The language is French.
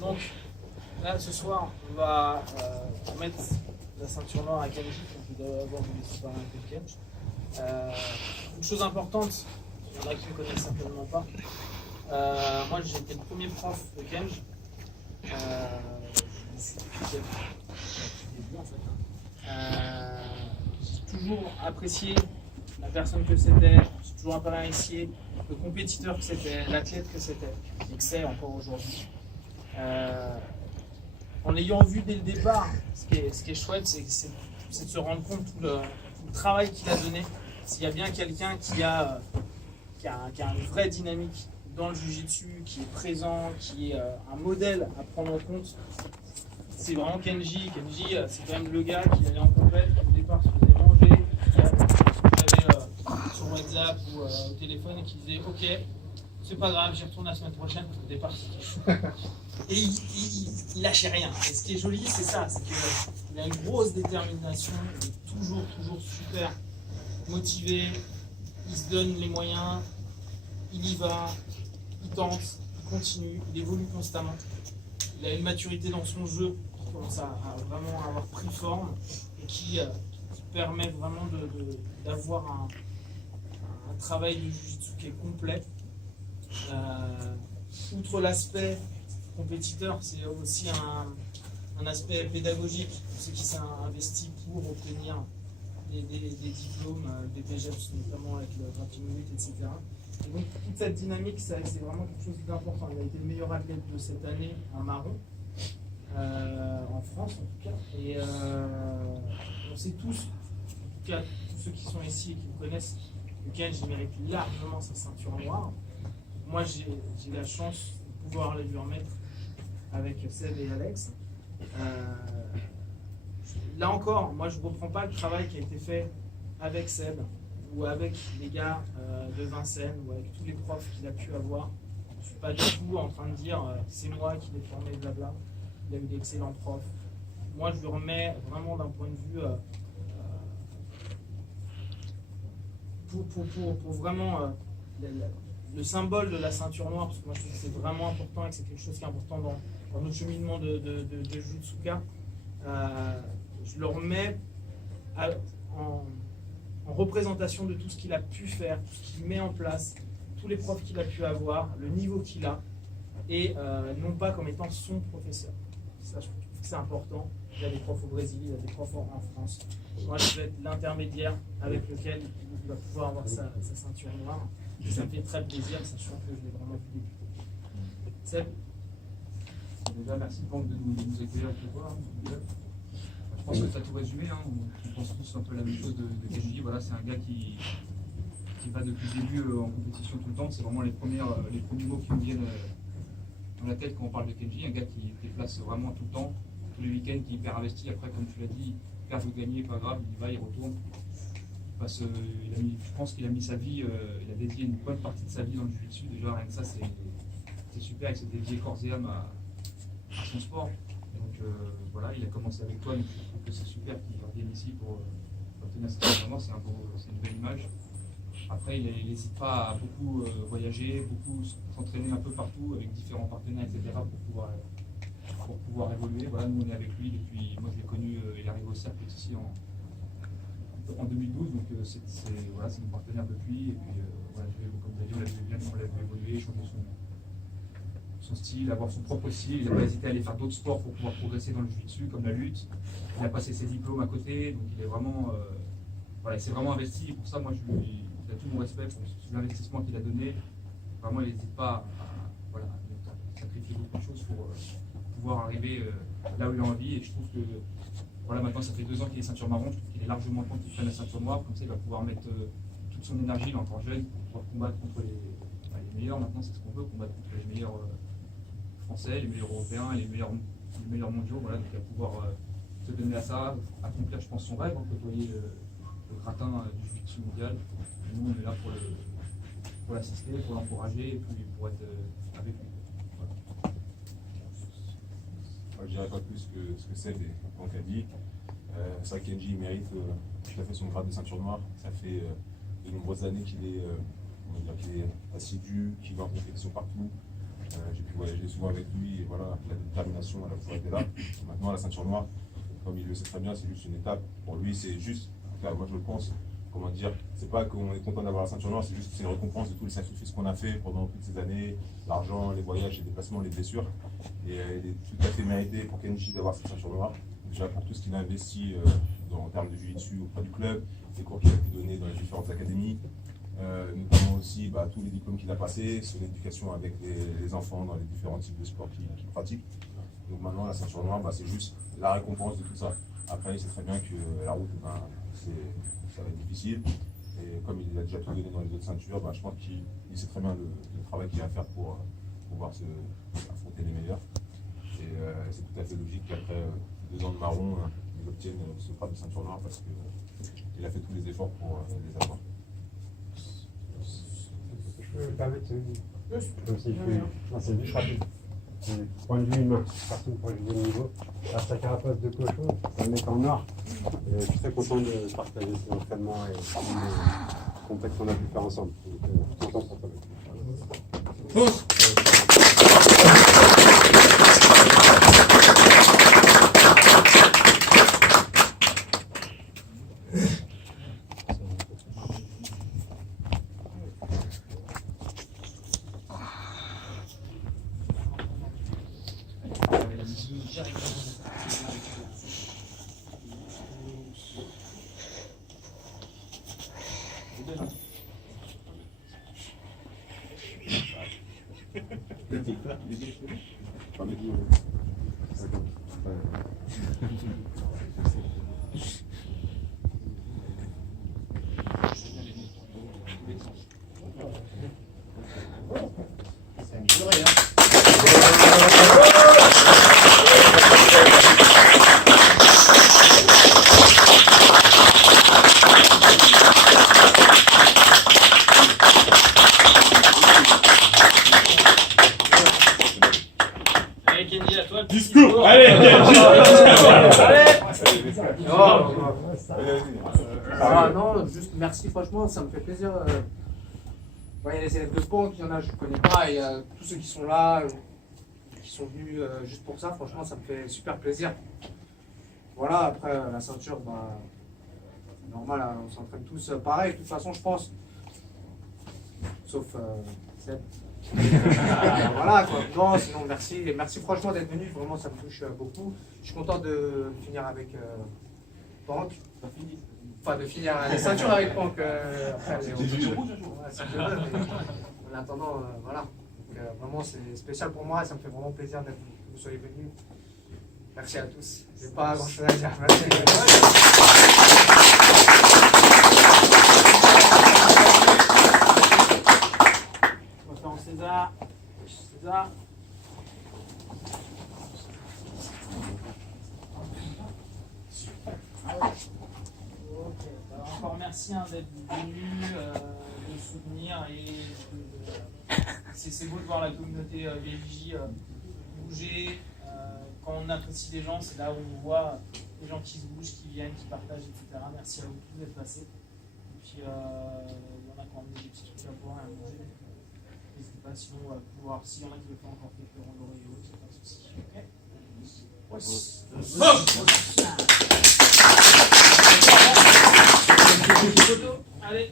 Donc, là, ce soir, on va mettre la ceinture noire à Kenji, donc il doit avoir voulu se parler un peu de Kenji. Une chose importante, il y en a qui ne connaissent certainement pas. Moi, j'ai été le premier prof de Kenji. Je suis depuis le début, en fait. J'ai toujours apprécié la personne que c'était, j'ai toujours apprécié le compétiteur que c'était, l'athlète que c'était, et que c'est encore aujourd'hui. En l'ayant vu dès le départ, ce qui est chouette, c'est de se rendre compte tout le travail qu'il a donné. S'il y a bien quelqu'un qui a une vraie dynamique dans le jiu-jitsu, qui est présent, qui est un modèle à prendre en compte, c'est vraiment Kenji. Kenji, c'est quand même le gars qui allait en compète, qui au départ se faisait manger, qui avait sur WhatsApp ou au téléphone et qui disait ok, c'est pas grave, j'y retourne la semaine prochaine parce qu'au départ c'était chaud. Et il lâchait rien. Et ce qui est joli, c'est ça, c'est qu'il a une grosse détermination, il est toujours super motivé, il se donne les moyens, il y va, il tente, il continue, il évolue constamment. Il a une maturité dans son jeu qui commence à vraiment avoir pris forme et qui permet vraiment d'avoir un travail de jiu-jitsu qui est complet. Outre l'aspect compétiteur, c'est aussi un aspect pédagogique pour ceux qui s'est investi pour obtenir des diplômes, des BGEPS notamment avec le 28 minutes, etc. Et donc toute cette dynamique, c'est vraiment quelque chose d'important. Il a été le meilleur athlète de cette année en marron, en France en tout cas. Et on sait tous, en tout cas tous ceux qui sont ici et qui me connaissent, que Kenji mérite largement sa ceinture noire. Moi j'ai la chance de pouvoir aller lui remettre avec Seb et Alex. Là encore, moi je ne reprends pas le travail qui a été fait avec Seb ou avec les gars de Vincennes ou avec tous les profs qu'il a pu avoir. Je ne suis pas du tout en train de dire c'est moi qui l'ai formé, blabla. Il a eu d'excellents profs. Moi je le remets vraiment d'un point de vue pour vraiment le symbole de la ceinture noire, parce que moi je trouve que c'est vraiment important et que c'est quelque chose qui est important dans notre cheminement de Jutsuka. Je le remets en représentation de tout ce qu'il a pu faire, tout ce qu'il met en place, tous les profs qu'il a pu avoir, le niveau qu'il a, et non pas comme étant son professeur. Ça, je trouve que c'est important. Il y a des profs au Brésil, il y a des profs en France. Moi, je vais être l'intermédiaire avec lequel il va pouvoir avoir sa ceinture noire. Et ça me fait très plaisir, sachant que je l'ai vraiment vu débuter. Seb ? Déjà, merci de nous accueillir avec toi. Je pense que tu as tout résumé. On pense tous un peu la même chose de Kenji. Voilà, c'est un gars qui va depuis le début en compétition tout le temps. C'est vraiment les premiers mots qui me viennent dans la tête quand on parle de Kenji. Un gars qui se déplace vraiment tout le temps, tous les week-ends, qui est hyper investi. Après, comme tu l'as dit, perd ou gagner, pas grave, il va, il retourne. Je pense qu'il a mis sa vie, il a dédié une bonne partie de sa vie dans le jiu-jitsu. Déjà, rien que ça, c'est super. Il s'est dédié corps et âme à son sport. Donc voilà, il a commencé avec toi, donc je trouve que c'est super qu'il revienne ici pour obtenir cette performance. C'est une belle image. Après, il n'hésite pas à beaucoup voyager, beaucoup s'entraîner un peu partout avec différents partenaires, etc. pour pouvoir évoluer. Voilà, nous on est avec lui depuis, moi je l'ai connu, il est arrivé au cercle ici en 2012, donc c'est mon partenaire depuis. Et puis voilà, comme vous avez dit, on l'a vu évoluer, changer son style, avoir son propre style. Il n'a pas hésité à aller faire d'autres sports pour pouvoir progresser dans le jiu-jitsu, comme la lutte. Il a passé ses diplômes à côté, donc il est vraiment, il s'est vraiment investi. Et pour ça, moi, il a tout mon respect pour l'investissement qu'il a donné. Vraiment, il n'hésite pas à sacrifier beaucoup de choses pour pouvoir arriver là où il a envie. Et je trouve que voilà, maintenant, ça fait 2 ans qu'il est ceinture marron. Je trouve qu'il est largement temps qu'il prenne la ceinture noire. Comme ça, il va pouvoir mettre toute son énergie, il est encore jeune, pour pouvoir combattre contre les meilleurs. Maintenant, c'est ce qu'on veut, combattre contre les meilleurs français, les meilleurs européens, les meilleurs mondiaux. Voilà, donc il va pouvoir se donner à ça, accomplir, je pense, son rêve, côtoyer le gratin du jiu-jitsu mondial. Et nous, on est là pour l'assister, pour l'encourager et puis pour être avec lui. Voilà. Je ne dirais pas plus que ce que Seb a dit. C'est vrai que Kenji mérite tout à fait son grade de ceinture noire. Ça fait de nombreuses années qu'il est assidu, qu'il va en compétition partout. J'ai pu voyager souvent avec lui et voilà, la détermination, elle a toujours été là. Maintenant, la ceinture noire, comme il le sait très bien, c'est juste une étape. Pour lui, c'est juste, enfin, moi je le pense, comment dire, c'est pas qu'on est content d'avoir la ceinture noire, c'est juste c'est une récompense de tous les sacrifices qu'on a fait pendant toutes ces années, l'argent, les voyages, les déplacements, les blessures. Et il est tout à fait mérité pour Kenji d'avoir cette ceinture noire. Déjà pour tout ce qu'il a investi en termes de jiu-jitsu auprès du club, les cours qu'il a pu donner dans les différentes académies, notamment aussi tous les diplômes qu'il a passés, son éducation avec les enfants dans les différents types de sports qu'il pratique. Donc maintenant la ceinture noire, c'est juste la récompense de tout ça. Après il sait très bien que la route, ça va être difficile. Et comme il a déjà tout donné dans les autres ceintures, je pense qu'il sait très bien le travail qu'il a à faire pour pouvoir affronter les meilleurs. Et c'est tout à fait logique qu'après 2 ans de marron, il obtienne ce grade de ceinture noire parce qu'il a fait tous les efforts pour les avoir. Je peux me permettre de dire, comme si c'est juste rapide. Point de vue humain, personne pour juger le niveau. Grâce à Carapace de Cochon, c'est un mec en or. Je suis très content de partager ces entraînements et les compètes qu'on a pu faire ensemble. Donc, content pour toi. Tous. Discours. Allez, non, juste merci, franchement, ça me fait plaisir. Il y a les élèves de Punk, il y en a, je ne connais pas, et tous ceux qui sont là, qui sont venus juste pour ça, franchement, ça me fait super plaisir. Voilà, après, la ceinture, normal, on s'entraîne tous pareil, de toute façon, je pense. Sauf Seb. Voilà quoi. Non, sinon merci. Et merci franchement d'être venu, vraiment ça me touche beaucoup. Je suis content de finir avec Punk. Enfin de finir les ceintures avec Punk. Après, si je veux, mais en attendant, voilà. Donc, vraiment c'est spécial pour moi, ça me fait vraiment plaisir que vous soyez venus. Merci à tous. J'ai pas grand chose à dire. Merci. César. Encore merci d'être venu, de soutenir et c'est beau de voir la communauté BJJ bouger. Quand on apprécie les gens, c'est là où on voit les gens qui se bougent, qui viennent, qui partagent, etc. Merci à vous tous d'être passés. Et puis il y en a qui ont amené des petits trucs à boire et à manger. N'hésitez pas sinon pouvoir, s'il y en a qui veulent faire encore quelques randonnées et autres, c'est pas de souci. Ok. Allez.